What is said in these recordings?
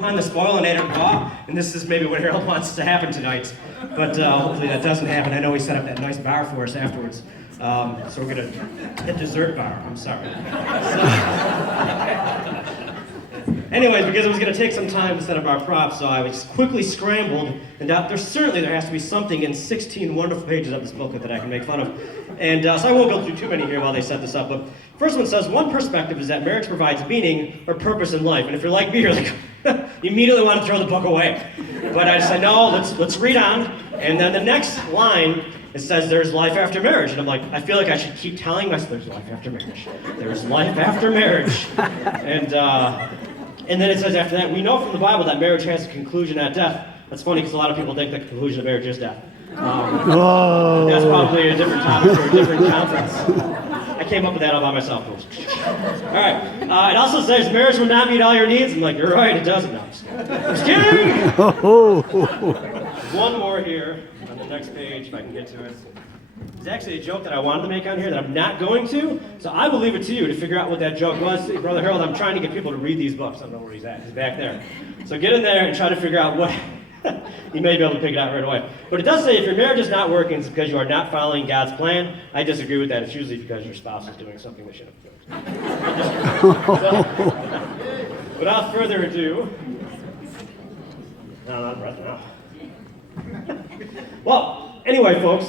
on the spoilinator law, and this is maybe what Harold wants to happen tonight, but hopefully that doesn't happen. I know he set up that nice bar for us afterwards, so we're gonna hit dessert bar. I'm sorry. Anyways, because it was going to take some time to set up our props, so I was quickly scrambled, and there has to be something in 16 wonderful pages of this booklet that I can make fun of. And so I won't go through too many here while they set this up, but first one says, one perspective is that marriage provides meaning or purpose in life. And if you're like me, you're like, you immediately want to throw the book away. But I said, no, let's read on. And then the next line, it says there's life after marriage. And I'm like, I feel like I should keep telling myself there's life after marriage. There's life after marriage. And then it says after that, we know from the Bible that marriage has a conclusion at death. That's funny because a lot of people think the conclusion of marriage is death. That's probably a different topic for a different conference. I came up with that all by myself. All right. It also says marriage will not meet all your needs. I'm like, you're right, it doesn't. No, I'm just kidding. One more here on the next page, if I can get to it. It's actually a joke that I wanted to make on here that I'm not going to, so I will leave it to you to figure out what that joke was. Brother Harold, I'm trying to get people to read these books. I don't know where he's at. He's back there. So get in there and try to figure out what... You may be able to pick it out right away. But it does say if your marriage is not working, it's because you are not following God's plan. I disagree with that. It's usually because your spouse is doing something they shouldn't be doing. So, without further ado... No, I'm not breath now. Well, anyway, folks...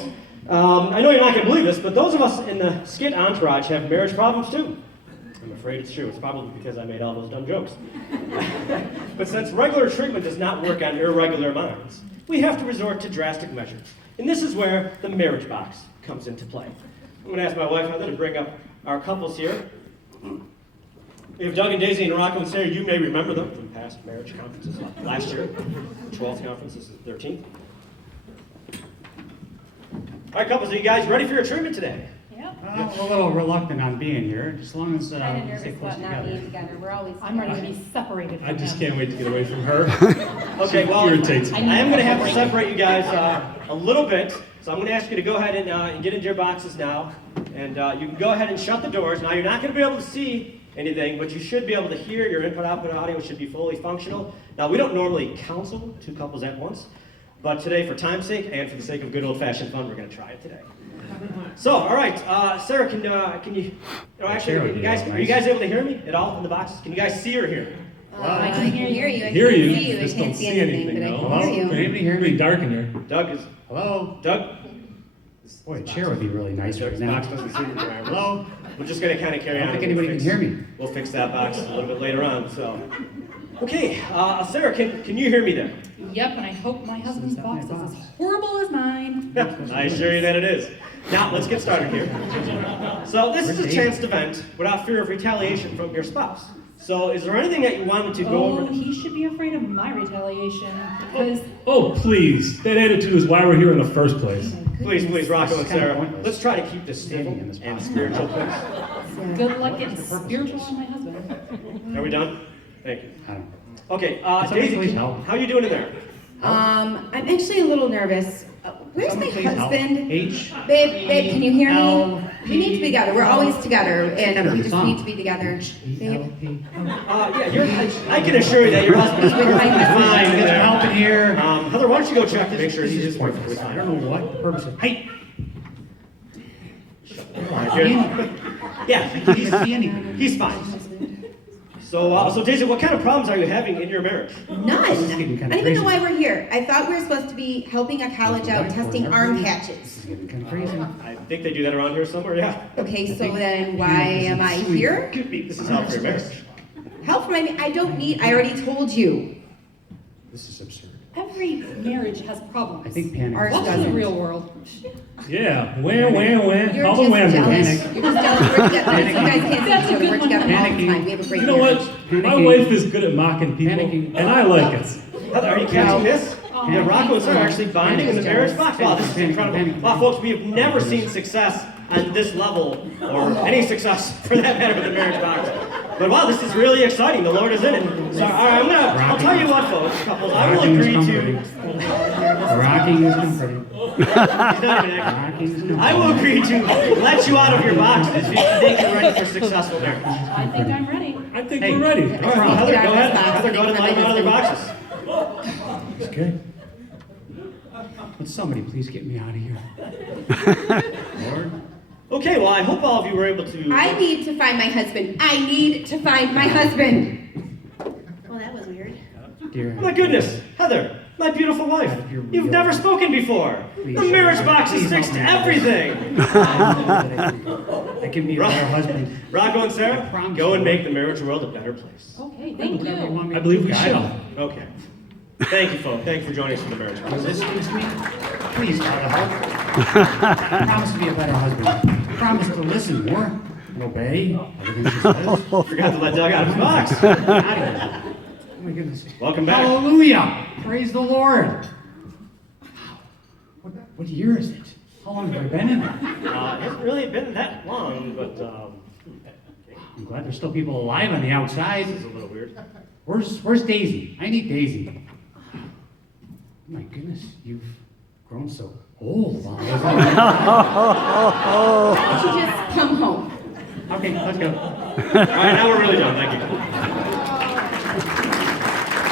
I know you're not going to believe this, but those of us in the skit entourage have marriage problems too. I'm afraid it's true. It's probably because I made all those dumb jokes. But since regular treatment does not work on irregular minds, we have to resort to drastic measures. And this is where the marriage box comes into play. I'm going to ask my wife Heather to bring up our couples here. We have Doug and Daisy and Rocco and Sarah. You may remember them from past marriage conferences last year. 12th conference, this is the 13th. All right, couples, are you guys ready for your treatment today? Yep. I'm a little reluctant on being here, as long as Kind of nervous stay close about not being together. We're always. I'm ready to be separated from I just him. can't wait to get away from her. Okay, well, Irritates me. I am going to have to separate you guys a little bit, so I'm going to ask you to go ahead and get into your boxes now, and you can go ahead and shut the doors. Now, you're not going to be able to see anything, but you should be able to hear. Your input-output audio should be fully functional. Now, we don't normally counsel two couples at once, but today, for time's sake and for the sake of good old-fashioned fun, we're going to try it today. So, all right, Sarah, can you? Actually, are you guys able to hear me at all in the boxes? Can you guys see or hear me? I can hear you. I Hear can't you. see you. I Just can't don't see see anything, anything, but I no. can Hello? hear you. Can anybody hear Pretty me? dark in here. Doug is. Hello? Doug. Boy, a chair would be really nice right Doug's now. box doesn't seem to be Hello? We're just going to kind of carry I on. don't think anybody can hear me. We'll fix that box a little bit later on. So, okay, Sarah, can you hear me there? Yep, and I hope my husband's box is as horrible as mine. I assure you that it is. Now, let's get started here. So, this is a chance to vent without fear of retaliation from your spouse. So, is there anything that you wanted to go Oh, over? he should be afraid of my retaliation because Oh, please. That attitude is why we're here in the first place. Please, Rocco and This is kind of Sarah, pointless. let's try to keep this civil Standing in this and box. spiritual, please. good luck getting spiritual on my husband. Are we done? Thank you. I don't know. Okay, Somebody Daisy, please help. how are you doing in there? I'm actually a little nervous. Where's my Someone please help. husband? H. Babe, can you hear me? L. We need to be together. We're always together, and we just Song. need to be together. Babe, E-L-P. I can assure you that your husband's perfectly fine in Get some there. help in here. Heather, why don't you go check to make sure This he's is perfectly pointless. I fine. don't know what the purpose of. Hey! Yeah, He's anything. he's fine. So, so Daisy, what kind of problems are you having in your marriage? none. I This is don't getting even kinda know why crazy. we're here. I thought we were supposed to be helping a college out testing arm patches. This is getting kind of crazy. I think they do that around here somewhere, yeah. Okay, so then why am I here? This is help for your marriage. Help for my. I don't need. I already told you. This is absurd. Every marriage has problems. I think panic. Ours Welcome to the doesn't. real world. Yeah. Wham, wham, wham. You're Call the just wham. jealous. Panic. You're just jealous. We're together. You guys can't see each other. We're together all the Panicking. time. We have a great You know marriage. what? My Panicking. wife is good at mocking people, Panicking. and I like it. Heather, are you catching this? Oh. Yeah, Rocco and Sarah are actually bonding in the marriage box. Wow, this is Panic, incredible. panic. Wow, folks, we have never seen success on this level, or any success for that matter with the marriage box. But wow, this is really exciting. The Lord is in it. So, all right, I'll tell you what, folks, couples, I will Rocking is agree to. comforting. Rocking is comforting. He's not even acting. Rocking is comforting. I will agree to let you out of your boxes if you think you're ready for successful marriage. I think I'm ready. I think Hey. we're ready. All right, well, Heather, go ahead. Box. Heather, go ahead and line them out of their boxes. Okay. Would somebody please get me out of here? Lord? Okay, well, I hope all of you were able to... I need to find my husband. I need to find my husband. Well, that was weird. Dear. Oh my goodness, Heather, my beautiful wife. You've never spoken before. The marriage box has fixed everything. I can be a better husband. Rocco and Sarah, promise go and you. make the marriage world a better place. Okay, thank Whatever you you. want me I to believe do, we guy. should. Okay. Thank you, folks. Thank you for joining us for the marriage box. Will this please me? Please try to help. I promise to be a better husband. I promise to listen more and obey everything she says. Forgot to let Doug out of his box. Out of here. Oh my goodness. Welcome back. Hallelujah! Praise the Lord! Wow. What year is it? How long have I been in there? It hasn't really been that long, but I'm glad there's still people alive on the outside. this is a little weird. Where's Daisy? I need Daisy. Oh my goodness, you've grown so old. Why don't you just come home? Okay, let's go. All right, now we're really done. Thank you.